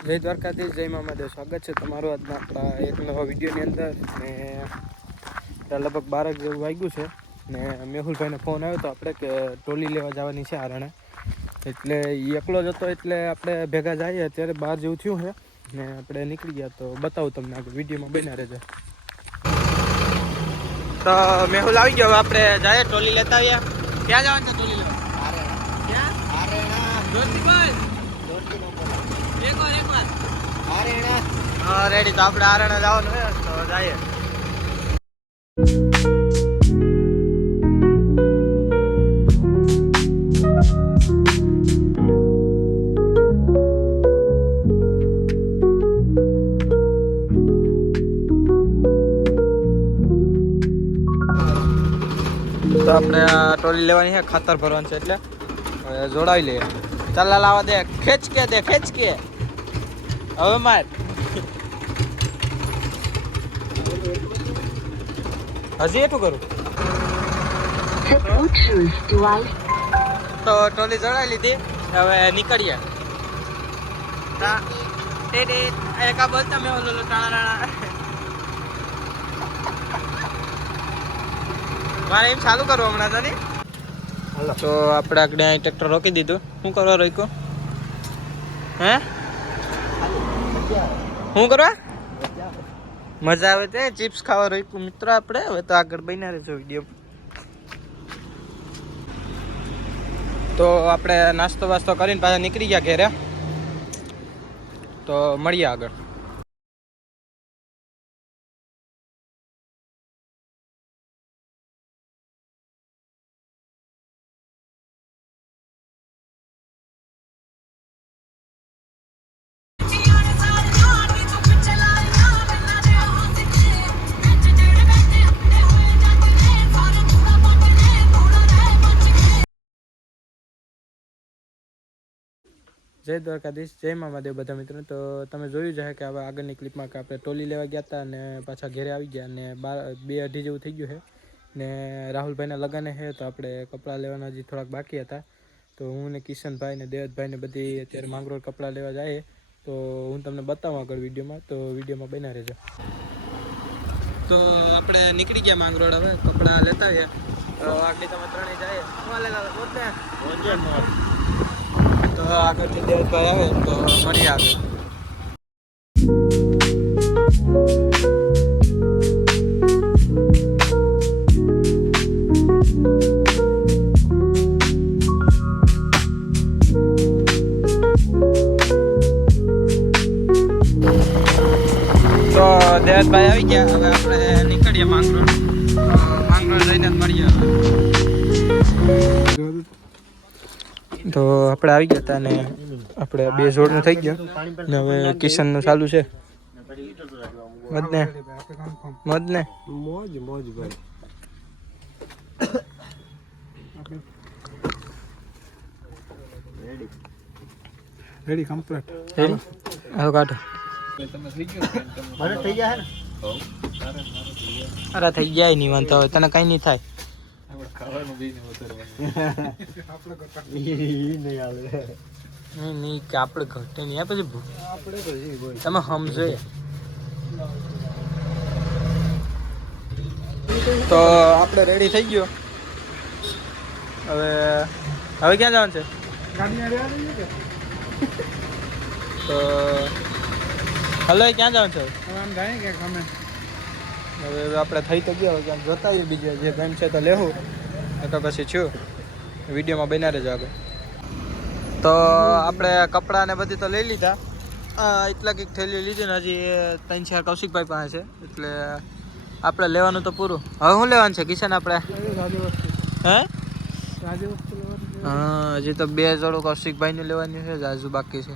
જય દ્વારકાધીશ, જય મામાદેવ. સ્વાગત છે તમારું આજના આપણા એક નવા વિડીયોની અંદર. ને લગભગ 12 જેવું વાગ્યું છે ને મેહુલભાઈને ફોન આવ્યો તો આપણે કે ટોલી લેવા જવાની છે આરણે. એટલે એ એકલો જ હતો એટલે આપણે ભેગા જઈએ. અત્યારે 12 જેવું થયું છે ને આપણે નીકળી ગયા. તો બતાવું તમને આગળ વિડીયોમાં બન્યા રહેજો. તો મેહુલ આવી ગયો. આપણે જઈએ ટોલી લેતા આવ્યા. ક્યાં જવાનું છે ટોલી લેવા? રેડી. તો આપણે આરણા જવાનું છે તો જઈએ. તો આપણે આ ટોલી લેવાની છે, ખાતર ભરવાનું છે એટલે હવે જોડાવી લઈએ. ચાલ લાવવા દે, ખેંચ કે હવે માર હજી એટલું કરું. તો ટોલી જડાવી લીધી, હવે નીકળીએ. એકા બોલતા મેં ઓલો ટાણા મારે એમ ચાલુ કરવું હમણાં તો નહીં. તો આપણે આગળ ટ્રેક્ટર રોકી દીધું. શું કરવા રોક્યો? હે શું કરવા? મજા આવે તે ચિપ્સ ખાવા રોક્યું મિત્રો આપણે. હવે તો આગળ બન્યા રહેજો વિડીયો. તો આપણે નાસ્તો વાસ્તો કરીને પાછા નીકળી ગયા ઘેરે. તો મળીએ આગળ. જય દ્વારકાધીશ, જય મામાદેવ બધા મિત્રો. તો તમે જોયું છે કે હવે આગળની ક્લિપમાં કે આપણે ટોલી લેવા ગયા હતા અને પાછા ઘરે આવી ગયા. અને 2-2:30 જેવું થઈ ગયું છે ને રાહુલભાઈના લગ્ન છે. તો આપણે કપડાં લેવાના હજી થોડાક બાકી હતા. તો હું ને કિશનભાઈ ને દેવતભાઈ ને બધી અત્યારે માંગરોળ કપડાં લેવા જાય. તો હું તમને બતાવું આગળ વિડીયોમાં. તો વિડીયોમાં બન્યા રહેજો. તો આપણે નીકળી ગયા માંગરોળ. હવે કપડાં લેતા આવીએ. આગળ તમે ત્રણેય જાય તો આગળથી દેવભાઈ આવે તો મળી આવે. તો દેવભાઈ આવી ગયા. હવે આપણે નીકળીએ માંગરોળ. માંગરોળ જઈને મળીએ. તો આપણે આવી ગયા હતા ને આપણે 2 જોડનું થઈ ગયું ને હવે કિશનનું ચાલુ છે. મદને રેડી કમ્પ્લીટ. હવે કાઢો. અરે થઈ જાય નહીં વાંધો. હવે તને કઈ નહીં થાય. નહીં કે આપણે ઘટે નહીં. પછી તમે સમજો. તો આપણે રેડી થઈ ગયો. હવે ક્યાં જવાનું છે? તો હલો ક્યાં જવાનું છે? હવે આપણે થઈ તો ગયા. ક્યાંક જોતા આવીએ બીજે જે ગમ છે તો લેવું. તો પછી છું વિડીયોમાં બન્યા રહેજો આગળ. તો આપણે કપડાં ને બધી તો લઈ લીધા. એટલા કંઈક થેલી લીધી ને હજી 3-4 કૌશિકભાઈ પાસે છે. એટલે આપણે લેવાનું તો પૂરું. હવે શું લેવાનું છે કિશન આપણે? હે હા હજી તો 2 જોડું કૌશિકભાઈને લેવાની છે. આજુ બાકી છે.